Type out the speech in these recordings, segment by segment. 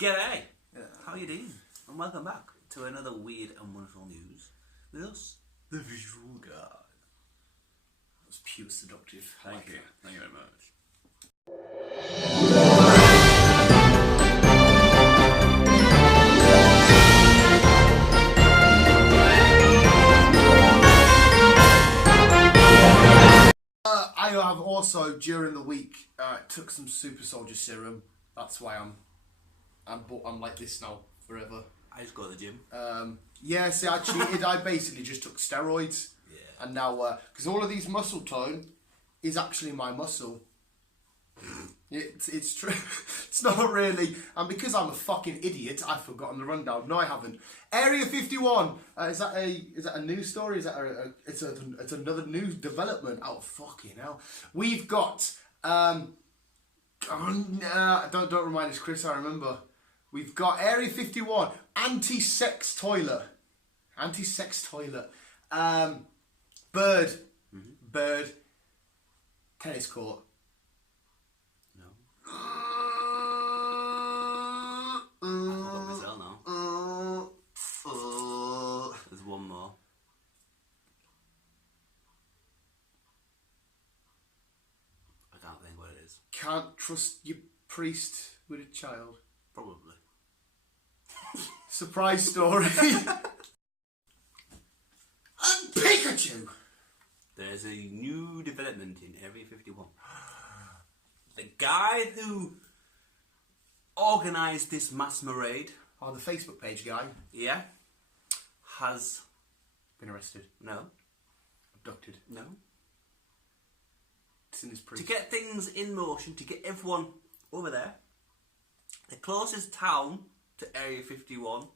G'day! How are you doing? And welcome back to another weird and wonderful news with us, the Visual Guy. That was pure seductive. Thank you. Thank you very much. I have also during the week took some super soldier serum. That's why I'm like this now forever. I just go to the gym. Yeah, see, I cheated. I basically just took steroids. Yeah. And now, because all of these muscle tone is actually my muscle. It's true. It's not really. And because I'm a fucking idiot, I've forgotten the rundown. No, I haven't. Area 51. Is that a news story? Is that it's another news development? Oh fucking hell. We've got don't remind us, Chris. I remember. We've got Area 51 anti-sex toilet. Anti-sex toilet. Bird. Bird. Tennis court. I forgot myself now. There's one more. I can't think what it is. Can't trust your priest with a child. Probably. Surprise story. And Pikachu. There's a new development in Area 51. The guy who organised this mass parade, Oh, the Facebook page guy. yeah, has Been arrested. no, Abducted. no. It's in his To priest. get things in motion, to get everyone over there, the closest town to Area 51,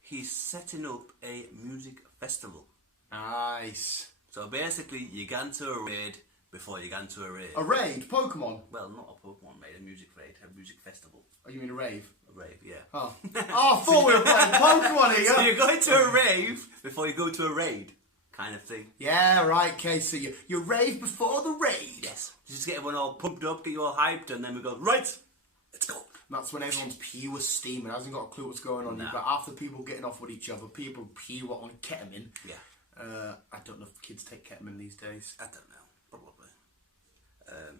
he's setting up a music festival. Nice. So basically, you get into a raid before you get into a raid. A raid? Pokemon? Well, not a Pokemon raid, a music raid, a music festival. Oh, you mean a rave? A rave, yeah. Oh. Oh, I thought we were playing Pokemon here. So you go into a rave before you go to a raid, kind of thing. Yeah, right, okay, so you rave before the raid. Yes. Just get everyone all pumped up, get you all hyped, and then we go, right, let's go. And that's when everyone's pure steam and hasn't got a clue what's going on. No. You've got half the people getting off with each other, people pure on ketamine. Yeah. I don't know if kids take ketamine these days. I don't know, probably.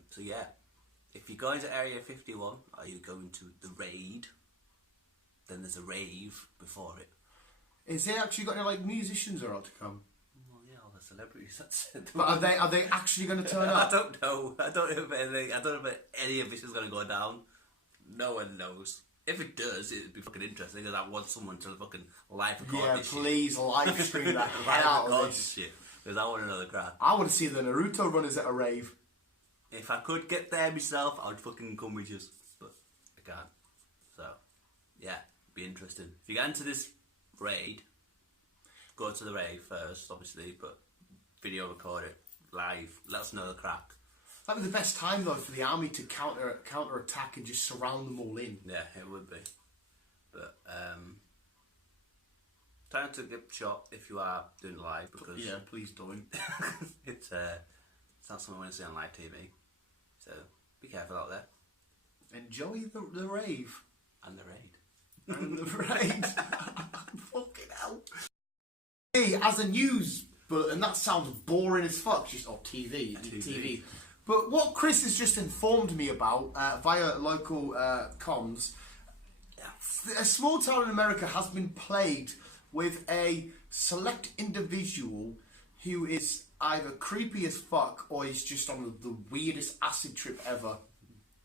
So yeah, if you go into Area 51, or you go into the raid, then there's a rave before it. Is there actually got any like musicians are out to come? Well, yeah, all the celebrities. That's it. But are they actually going to turn I up? don't know. I don't know if any of this is going to go down. No one knows. If it does, it'd be fucking interesting because I want someone to fucking live record Yeah, this please live stream that hell out of this. shit. Because I want to know the crowd. I want to see the Naruto runners at a rave. If I could get there myself, I would fucking come with you. But I can't. So, yeah, be interesting. If you get into this raid, go to the rave first, obviously, but video record it live. Let us know the crack. That'd be the best time though for the army to counter attack and just surround them all in. Yeah, it would be. But try not to get shot if you are doing it live because Yeah, please don't. it's not something I want to see on live TV. So be careful out there. Enjoy the rave. And the raid. And the raid. Fucking hell. Hey, as a news bulletin, that sounds boring as fuck. Just TV. TV. But what Chris has just informed me about via local comms, a small town in America has been plagued with a select individual who is either creepy as fuck or is just on the weirdest acid trip ever.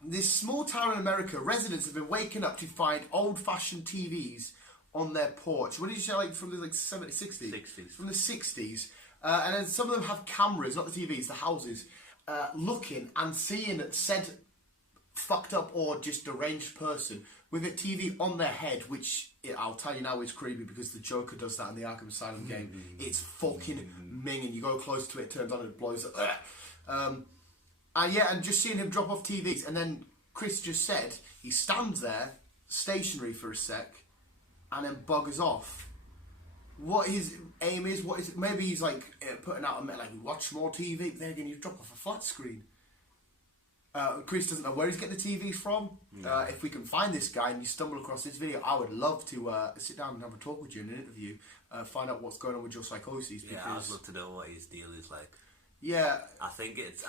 This small town in America, residents have been waking up to find old-fashioned TVs on their porch. What did you say, like from the 70s, 60s? 60s. From the 60s. And then some of them have cameras, not the TVs, the houses, looking and seeing said fucked up or just deranged person with a TV on their head, which I'll tell you now is creepy because the Joker does that in the Arkham Asylum game. It's fucking minging. You go close to it, it turns on and it blows up. Yeah, and just seeing him drop off TVs, and then Chris just said he stands there stationary for a sec and then buggers off. What his aim is, what is it? Maybe he's like putting out a like watch more TV. Then again, you drop off a flat screen. Chris doesn't know where he's getting the TV from. If we can find this guy and you stumble across this video, I would love to sit down and have a talk with you in an interview, find out what's going on with your psychosis. Because, yeah, I'd love to know what his deal is like. Yeah, I think it's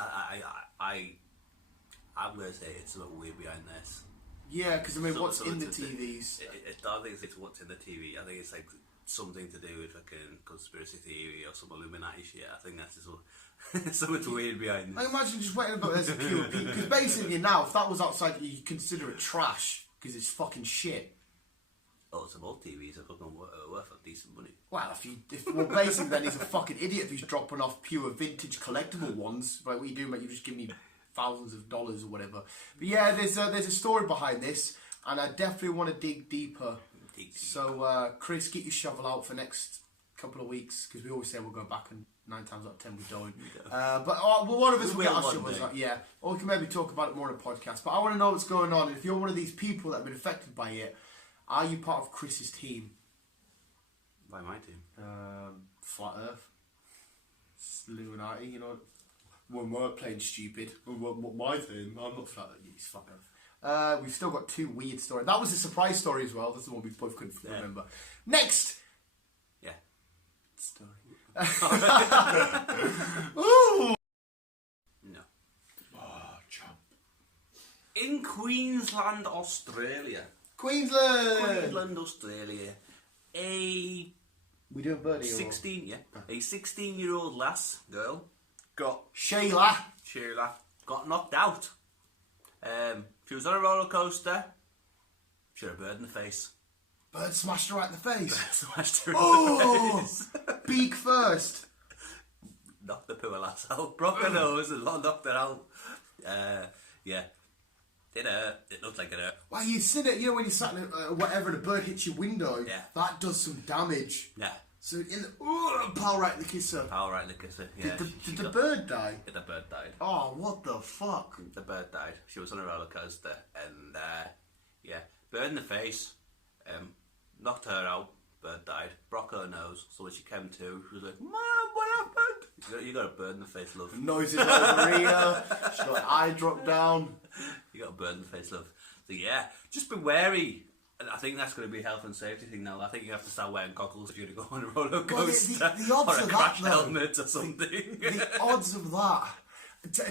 I'm gonna say it's a little weird behind this. Yeah, because I mean, what's in the TVs? I don't think it's what's in the TV. I think it's like something to do with fucking conspiracy theory or some Illuminati shit. I think that's just something weird behind this. I imagine just waiting about there's a pure people. Because basically now, if that was outside, you consider it trash because it's fucking shit. Oh, some old TVs are fucking worth a decent money. Well, well, basically then he's a fucking idiot if he's dropping off pure vintage collectible ones. Like what you do, mate, you just give me thousands of dollars or whatever. But yeah, there's a story behind this, and I definitely want to dig deeper. So, Chris, get your shovel out for next couple of weeks, because we always say we'll go back, and 9 times out of 10 we don't. But one of us will get our shovels out, yeah. Or we can maybe talk about it more in a podcast. But I want to know what's going on. And if you're one of these people that have been affected by it, are you part of Chris's team? By my team? Flat Earth. Illuminati, you know. When we're playing stupid. My team, I'm not Flat Earth. He's Flat Earth. We've still got 2 weird stories. That was a surprise story as well. That's the one we both couldn't remember. Next! Yeah. Story. Ooh! No. Oh, chump. In Queensland, Australia. Queensland, Australia. We doing birdie 16, yeah. A 16-year-old girl, got Sheila got knocked out. She was on a roller coaster. She had a bird in the face. Bird smashed her right in the face. Smashed her in the face. Beak first. Knocked the poor lass out. Broke her nose and knocked her out. Yeah. It hurt. It looked like it hurt. Well, you've seen it, you know, when you sat in whatever, the bird hits your window. Yeah. That does some damage. Yeah. So, power right in the kisser. Power right in the kisser, yeah. Did the bird die? Yeah, the bird died. Oh, what the fuck? The bird died. She was on a roller coaster and, yeah. Bird in the face. Knocked her out. Bird died. Broke her nose. So when she came to, she was like, Mom, what happened? You got a bird in the face, love. Noises over here. She got an eye drop down. You got a bird in the face, love. So yeah, just be wary. And I think that's going to be a health and safety thing now. I think you have to start wearing goggles if you're going to go on a roller coaster. Well, the odds or a of crash that, though, helmet or something. The odds of that.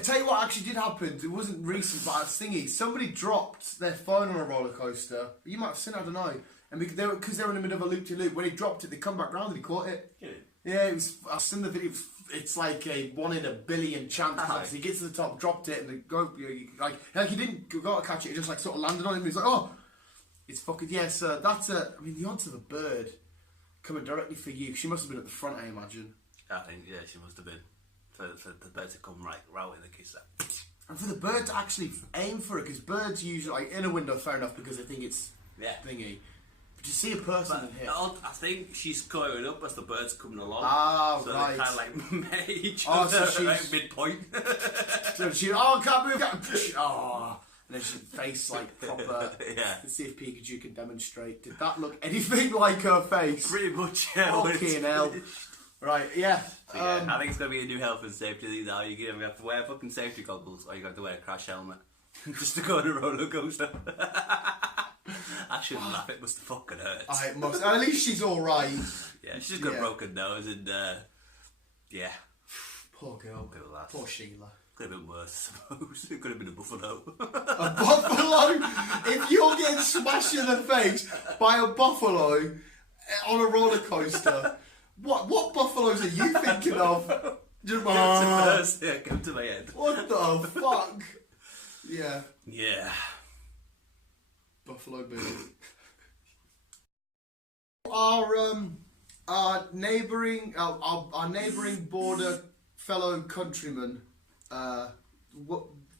Tell you what actually did happen. It wasn't recent, but I was thinking somebody dropped their phone on a roller coaster. You might have seen it, I don't know. And because they were in the middle of a loop-to-loop, when he dropped it, they come back round and he caught it. Yeah, it was. I've seen the video. It's like a 1 in a billion chance. Like, so he gets to the top, dropped it, and they go like he didn't go to catch it. It just like sort of landed on him. And he's like, oh, it's fucking yes. That's a. I mean, the odds of a bird coming directly for you. She must have been at the front, I imagine. I think she must have been. For the bird to come right in the kisser. And for the bird to actually aim for it, because birds usually like in a window, fair enough, because they think it's thingy. But you see a person in here. I think she's going up as the bird's coming along. Ah, so right. they kind of like met each so other she's at midpoint. So she, can't move, and then she face like proper. Yeah. Let's see if Pikachu can demonstrate. Did that look anything like her face? Pretty much, yeah. Fucking hell. Right, yeah. So, yeah, I think it's going to be a new health and safety thing now. You're going to have to wear fucking safety goggles, or you're going to have to wear a crash helmet just to go on a roller coaster. I shouldn't laugh, it must have fucking hurt. It must. At least she's alright. Yeah, she's got a broken nose and, yeah. Poor girl. Poor Sheila. Could have been worse, I suppose. It could have been a buffalo. A buffalo? If you're getting smashed in the face by a buffalo on a roller coaster, what buffaloes are you thinking of? Just first, yeah, come to my head. What the fuck? Yeah. Yeah. Buffalo Bill. Our neighbouring border fellow countrymen,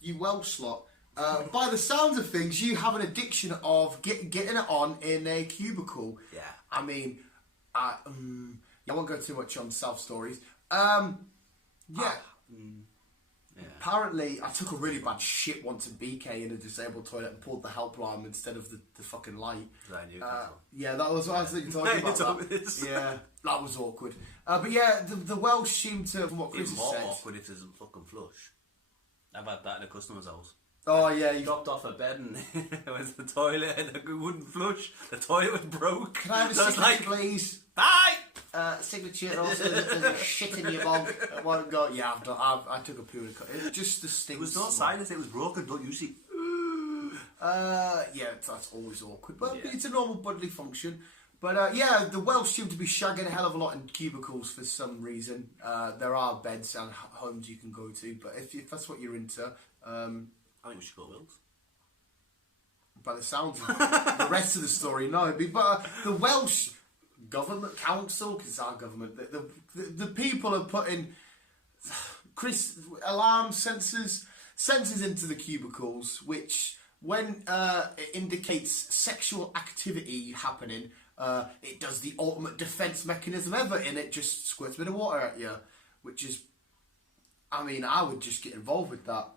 you Welsh lot. By the sounds of things, you have an addiction of getting it on in a cubicle. Yeah. I mean, I won't go too much on self stories. Yeah. Apparently, I took a really bad shit once in BK in a disabled toilet and pulled the help alarm instead of the fucking light. Yeah, that was what I was thinking talking about. Yeah, that was awkward. But yeah, the Welsh seem to, from what Chris has said... It's more awkward if there's a fucking flush. I've had that in a customer's house. Oh yeah, you dropped off a bed and it was the toilet and it wouldn't flush. The toilet was broke. Can I have a So I was signature, like, please? bye! Signature also there's a shit in your mug. I won't go. Yeah, I took a poo in the It's just the stink. It was not silent, it was broken, don't you see? Yeah, that's always awkward, but it's a normal bodily function. But yeah, the Welsh seem to be shagging a hell of a lot in cubicles for some reason. There are beds and homes you can go to, but if that's what you're into, I think we should go Wills. by the sounds of the rest of the story, no. But the Welsh government council, because it's our government, the people are putting alarm sensors into the cubicles, which when it indicates sexual activity happening, it does the ultimate defence mechanism ever, and it just squirts a bit of water at you, which is, I mean, I would just get involved with that.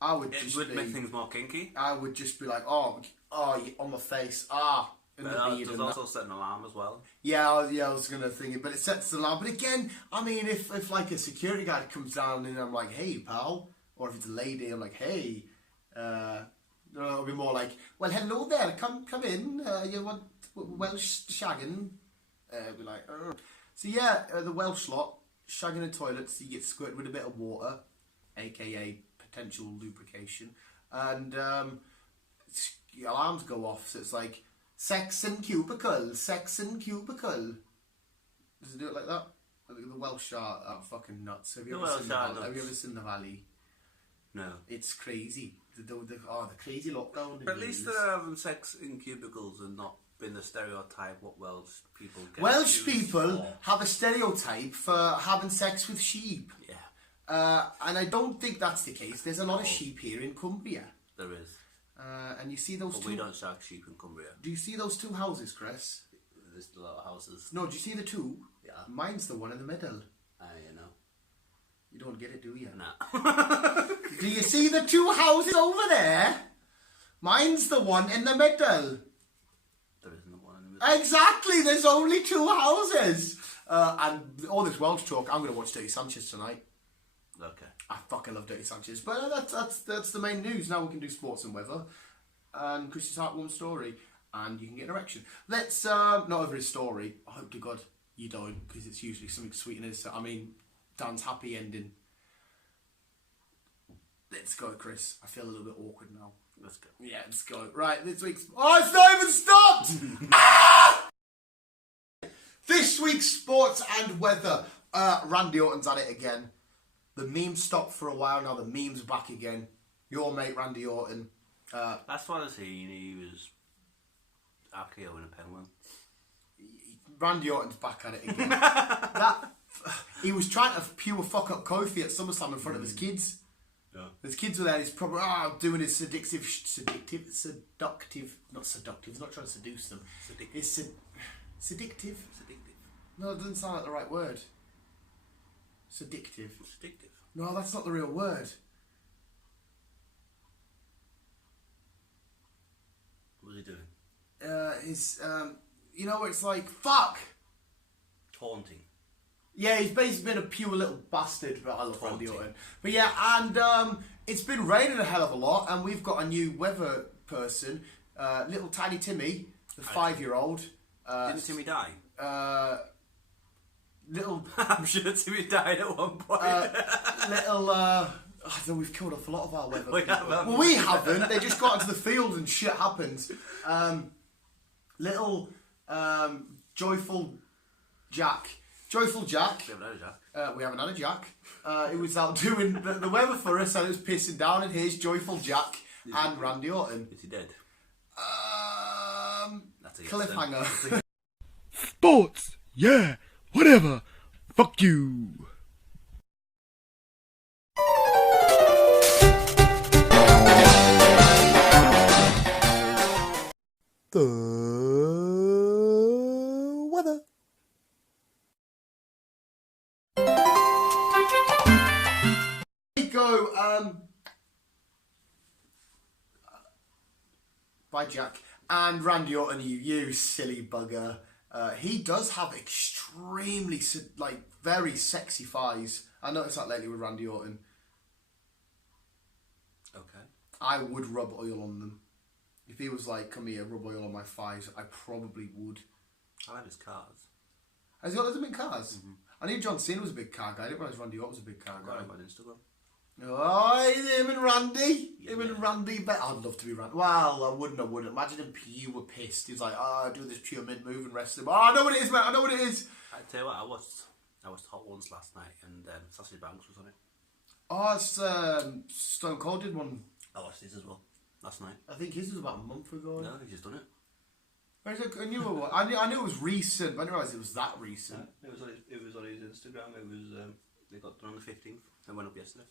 It would make things more kinky. I would just be like, oh, you're on my face, in the But bead it does and also set an alarm as well. Yeah, I was going to think it, but it sets the alarm. But again, I mean, if like a security guard comes down and I'm like, hey, pal, or if it's a lady, I'm like, hey, it'll be more like, well, hello there, come in, you want Welsh shagging? Be like, oh. So yeah, the Welsh lot, shagging in toilets, you get squirted with a bit of water, aka potential lubrication, and alarms go off, so it's like, sex and cubicle. Does it do it like that? I think the Welsh are fucking nuts. Have you ever seen the Valley? No. It's crazy. The crazy lockdown. But at least they're having sex in cubicles and not been the stereotype what Welsh people get. Welsh people have a stereotype for having sex with sheep. Yeah. And I don't think that's the case. There's a lot of sheep here in Cumbria. There is. And you see those but two... we don't shag sheep in Cumbria. Do you see those two houses, Chris? There's a lot of houses. No, do you see the two? Yeah. Mine's the one in the middle. You know. You don't get it, do you? Nah. Do you see the two houses over there? Mine's the one in the middle. There isn't one in the middle. Exactly, there's only two houses. And all this Welsh talk, I'm going to watch Dirty Sanchez tonight. Okay. I fucking love Dirty Sanchez. But that's the main news. Now we can do sports and weather. And Chris's heartwarming story. And you can get an erection. Let's, not over his story. I hope to God you don't, because it's usually something sweet in his... I mean, Dan's happy ending. Let's go, Chris. I feel a little bit awkward now. Let's go. Yeah, let's go. Right, this week's... Oh, it's not even stopped! Ah! This week's sports and weather. Randy Orton's at it again. The memes stopped for a while, now the memes are back again. Your mate Randy Orton. That's what I seen. He was RKO in a penguin. Randy Orton's back at it again. He was trying to pure fuck up Kofi at SummerSlam in front of his kids. Yeah. His kids were there, he's probably doing his seductive, not seductive, he's not trying to seduce them. It's seductive. No, it doesn't sound like the right word. Seductive. No, that's not the real word. What was he doing? You know, it's like, fuck! Taunting. Yeah, he's basically been a pure little bastard, but I love Randy Orton. But yeah, and it's been raining a hell of a lot, and we've got a new weather person, little tiny Timmy, the 5-year-old. Didn't Timmy die? Little... I'm sure Timmy died at one point. I know we've killed off a lot of our weather We people. have, Well, we haven't. They just got into the field and shit happens. Little Joyful Jack. Joyful Jack. We haven't had a Jack. We haven't had a Jack. He was out doing the weather for us and it was pissing down, and here's Joyful Jack and Randy Orton. Is he dead? That's a yes, Cliffhanger. then. Sports, yeah, whatever. Fuck you. The weather. We go by Jack and Randy Orton. You silly bugger. He does have extremely very sexy thighs. I noticed that lately with Randy Orton. Okay. I would rub oil on them. If he was like, come here, rub oil on my thighs, I probably would. I like his cars. Has he got those big cars? Mm-hmm. I knew John Cena was a big car guy. I didn't realise Randy Orton was a big car guy. Got him on Instagram. Oh, him and Randy. Yeah. Him and Randy. I'd love to be Randy. Well, I wouldn't. Imagine him pure pissed. He's like, I do this pure mid-move and wrestle him. Oh, I know what it is, mate. I know what it is. I tell you what, I watched Hot Ones last night, and Sassy Banks was on it. Oh, it's Stone Cold did one. I watched his as well last night. I think his was about a month ago. No, he's just done it. I knew it was recent, but I didn't realise it was that recent. Yeah, it was on his Instagram. It was they got done on the 15th. It went up yesterday.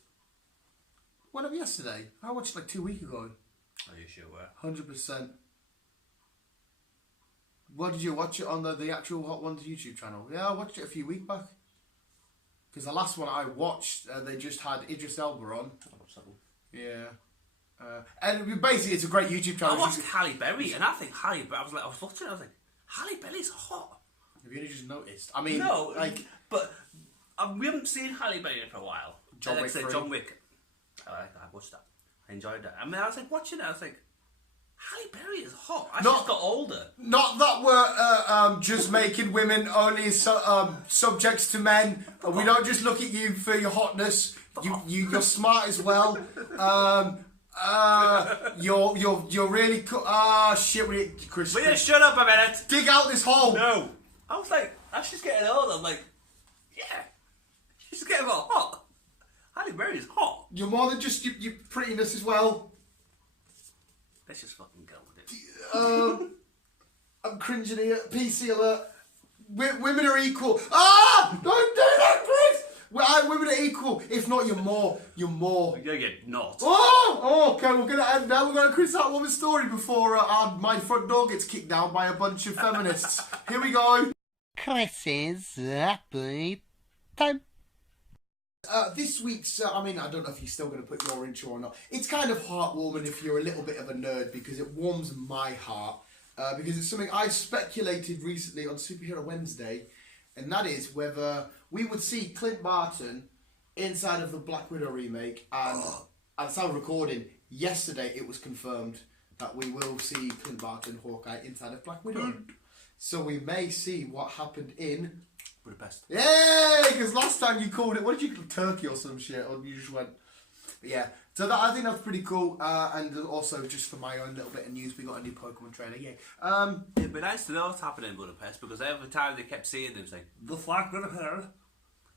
Went up yesterday? I watched it like 2 weeks ago. Are you sure? 100%. What did you watch it on the actual Hot Ones YouTube channel? Yeah, I watched it a few weeks back. Because the last one I watched, they just had Idris Elba on. I watched that one. Yeah. And basically, it's a great YouTube channel. I watched Halle Berry, and I think Halle Berry. I was watching it. I was like, Halle Berry's hot. Have you only just noticed? I mean, no, but we haven't seen Halle Berry for a while. John Wick 3. John Wick. I watched that. I enjoyed that. I mean, I was like watching it. I was like, Halle Berry is hot. She's got older. Not that we're just making women only subjects to men. We don't just look at you for your hotness. You're smart as well. You're really cool. Shit, Chris. Will you shut up a minute? Dig out this hole. No. I was like, as she's getting older, I'm like, yeah, she's getting more hot. Halle Berry is hot. You're more than just your prettiness as well. Let's just fucking go with it. I'm cringing here. PC alert. Women are equal. Ah! Don't do that, Chris! Women are equal. If not, you're more. You're more. You're not. Oh, okay. We're gonna end now. We're gonna Chris that woman's story before my front door gets kicked down by a bunch of feminists. Here we go. Chris's happy time. This week's, I mean, I don't know if you're still going to put your intro or not. It's kind of heartwarming if you're a little bit of a nerd because it warms my heart. Because it's something I speculated recently on Superhero Wednesday, and that is whether we would see Clint Barton inside of the Black Widow remake. And at the time of recording, yesterday it was confirmed that we will see Clint Barton, Hawkeye, inside of Black Widow. So we may see what happened in Budapest. Yay! Because last time you called it, what did you call Turkey or some shit? Or you just went, but yeah. So I think that's pretty cool. And also, just for my own little bit of news, we got a new Pokemon trailer. Yeah. It'd be nice to know what's happening in Budapest because every time they kept seeing them saying the flag Budapest,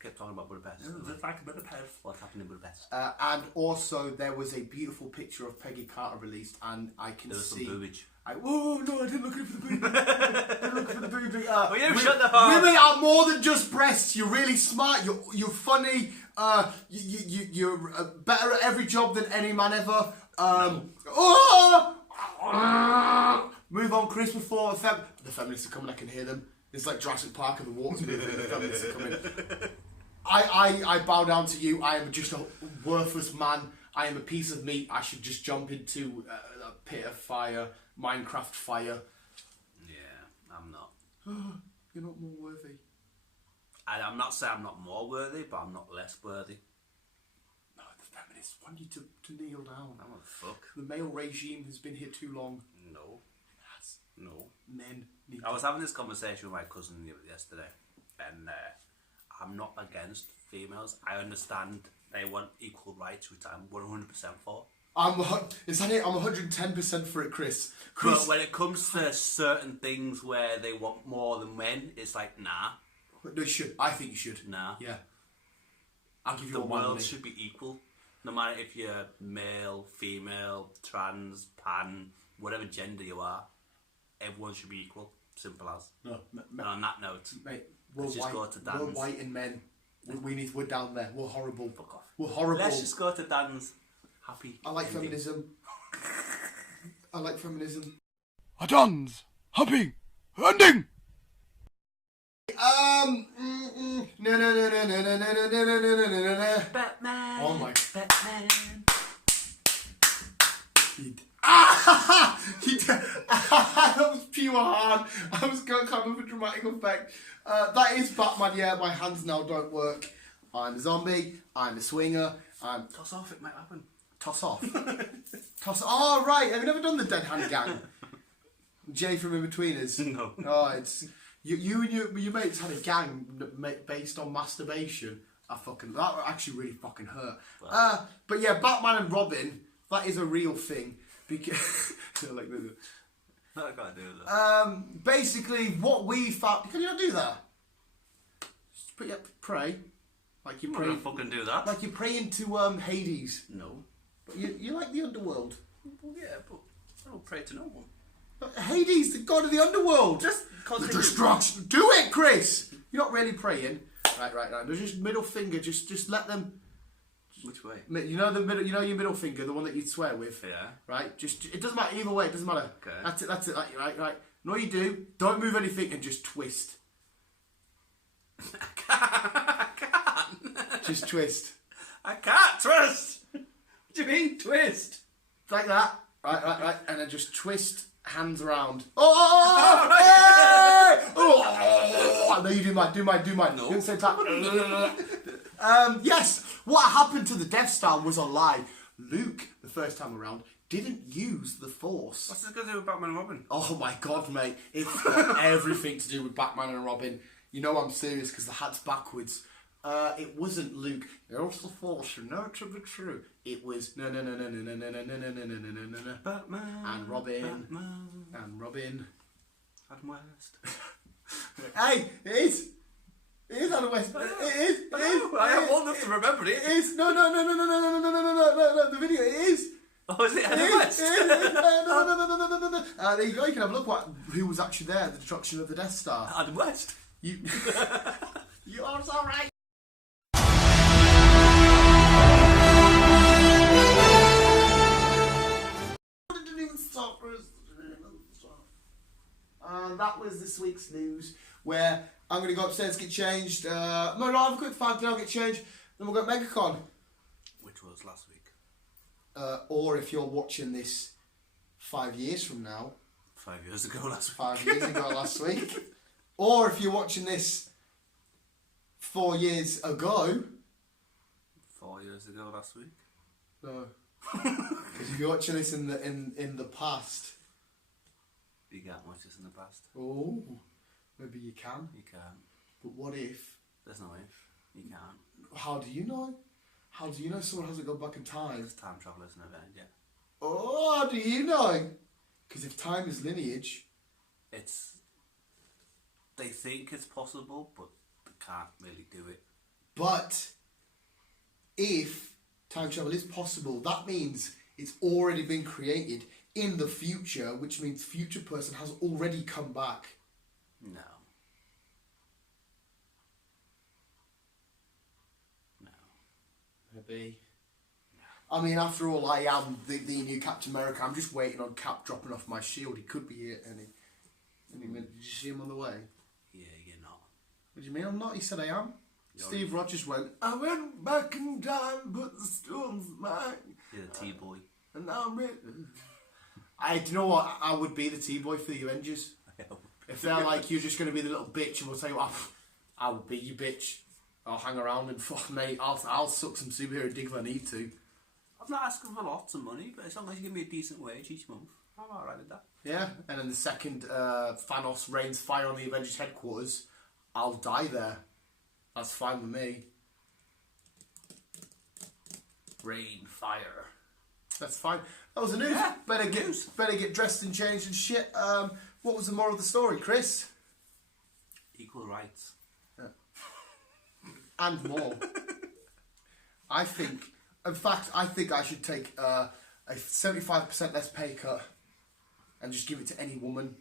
kept talking about Budapest. The flag Budapest. What's happening in Budapest? And also, there was a beautiful picture of Peggy Carter released, and I can there was see. Some boobage. No, I didn't look for the booby. I didn't look for the booby. Shut the fuck. Women are more than just breasts. You're really smart. You're funny. You're better at every job than any man ever. Move on, Chris. Before the feminists are coming, I can hear them. It's like Jurassic Park and the water's moving. The feminists are coming. I bow down to you. I am just a worthless man. I am a piece of meat. I should just jump into a pit of fire, Minecraft fire. Yeah, I'm not. You're not more worthy. I'm not saying I'm not more worthy, but I'm not less worthy. No, the feminists want you to kneel down. I'm a fuck. The male regime has been here too long. No. Yes. No. Men need I was having this conversation with my cousin yesterday, and I'm not against females. I understand they want equal rights, which I'm 100% for. Is that it? I'm 110% for it, Chris. But when it comes to certain things where they want more than men, it's like, nah. No, you should. I think you should. Nah. Yeah. I'll give you the all my world money. should be equal. No matter if you're male, female, trans, pan, whatever gender you are, everyone should be equal. Simple as. No, and on that note, mate, let's just go to Dan's. We're white and men. We're down there. We're horrible. Fuck off. We're horrible. Let's just go to Dan's happy. I like ending. feminism. I like feminism. A dance, hopping, ending. No. Batman. Oh my. Batman. That was pure hard. I was going to come with a dramatic effect. That is Batman. Yeah, my hands now don't work. I'm a zombie. I'm a swinger. Toss off, it might happen. Toss off. Toss. Oh right, have you never done the dead hand gang? Jay from In Betweeners. No. Oh, it's you and your mates had a gang based on masturbation. That actually really fucking hurt. Wow. But yeah, Batman and Robin, that is a real thing. Because like no, I can't do that. Basically, what we found. Can you not do that? Just pray, like you I'm pray. not gonna fucking do that. Like you're praying to Hades. No. But you like the underworld. Well, yeah, but I don't pray to no one. Hades, the god of the underworld. Just cause the destruction. Do it, Chris. You're not really praying. Right. There's just middle finger. Just let them. Which way? You know the middle. You know your middle finger, the one that you'd swear with. Yeah. Right. Just it doesn't matter either way. It doesn't matter. Okay. That's it. Right. And all you do, don't move anything and just twist. I can't. Just twist. I can't twist. What do you mean twist? Like that. Right. And then just twist. Hands around. Oh! Hey! Oh! No, you do mine. No. You don't say that. Yes. What happened to the Death Star was a lie. Luke, the first time around, didn't use the Force. What's this got to do with Batman and Robin? Oh my God, mate! It's got everything to do with Batman and Robin. You know I'm serious because the hat's backwards. It wasn't Luke. It was the Force. You know it to be true. It was no. Batman and Robin Batman. and Robin. Adam West. Hey, it is. It is Adam West. It is. I am old enough to remember it. It is. No. The video. It is. Oh, is it Adam West? No. There you go. You can have a look who was actually there at the destruction of the Death Star. Adam West. You are so right. And that was this week's news, where I'm going to go upstairs, get changed. No, have a quick 5 minutes, I'll get changed. Then we'll go to MegaCon. Which was last week. Or if you're watching this 5 years from now. 5 years ago last week. 5 years ago last week. Or if you're watching this 4 years ago. 4 years ago last week. No. Because if you're watching this in the past. You can't watch this in the past. Oh, maybe you can. You can. But what if? There's no if. You can't. How do you know? How do you know someone hasn't gone back in time? Because time travel is an event, yeah. Oh, how do you know? Because if time is lineage... They think it's possible, but they can't really do it. But if time travel is possible, that means it's already been created in the future, which means future person has already come back. No. Maybe. I mean, after all, I am the new Captain America. I'm just waiting on Cap dropping off my shield. He could be here any minute. Did you see him on the way? Yeah, you're not. What do you mean I'm not? He said I am. You're Steve Rogers went, I went back in time, but the storm's mine. You're the T-boy. And now I'm ready. Do you know what? I would be the T-boy for the Avengers. If they're like, you're just going to be the little bitch, and we'll tell you what, I will be your bitch. I'll hang around and fuck, mate, I'll suck some superhero dick if I need to. I'm not asking for lots of money, but as long as you give me a decent wage each month, I'm alright with that. Yeah, and then the second Thanos rains fire on the Avengers headquarters, I'll die there. That's fine with me. Rain, fire. That's fine. That was the news. Yeah, better get dressed and changed and shit. What was the moral of the story, Chris? Equal rights. Yeah. And more. I think I should take a 75% less pay cut and just give it to any woman.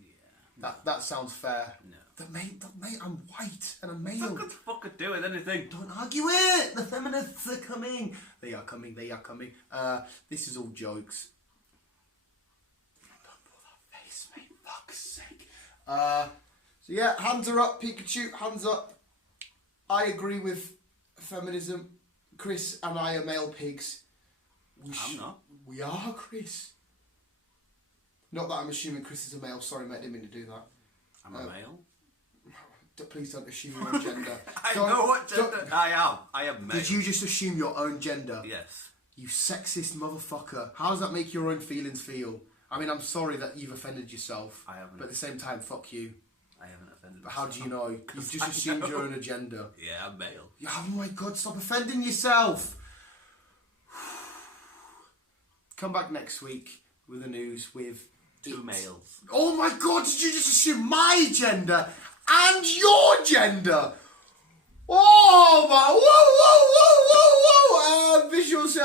Yeah. That sounds fair. No. But mate, I'm white and I'm male. Not good to fucking do with anything. Don't argue it! The feminists are coming. They are coming. This is all jokes. Don't pull that face, mate. Fuck's sake. So yeah, hands are up, Pikachu, hands up. I agree with feminism. Chris and I are male pigs. I'm not. We are, Chris. Not that I'm assuming Chris is a male. Sorry, mate, I didn't mean to do that. I'm a male. Please don't assume your own gender. I know what gender I am. I am male. Did you just assume your own gender? Yes. You sexist motherfucker. How does that make your own feelings feel? I mean, I'm sorry that you've offended yourself. I haven't. But at the same time, fuck you. I haven't offended But how do you know? You've just assumed your own agenda. Yeah, I'm male. Yeah, oh my God, stop offending yourself. Come back next week with the news with... 2 males. Oh my God, did you just assume my gender and your gender? Oh my, whoa. Visuals,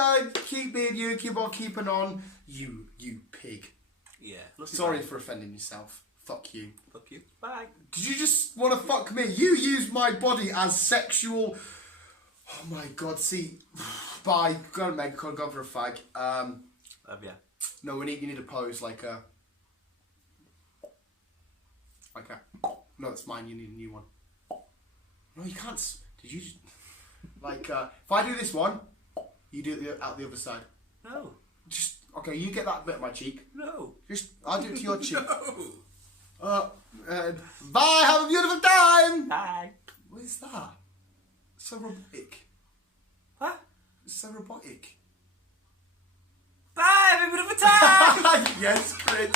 keep being you, keep on keeping on. You pig. Yeah. Sorry for offending yourself. Fuck you. Fuck you. Bye. Did you just want to fuck me? You used my body as sexual... Oh my God, see... Bye. Go on, Meg, go for a fag. Yeah. No, you need a pose like a... No, it's mine. You need a new one. No, you can't. Did you? Like, if I do this one, you do it out the other side. No. Just okay. You get that bit of my cheek. No. Just I'll do it to your cheek. No. Bye. Have a beautiful time. Bye. What is that? So robotic. What? It's so robotic. Bye. Have a bit of a time. Yes, Chris.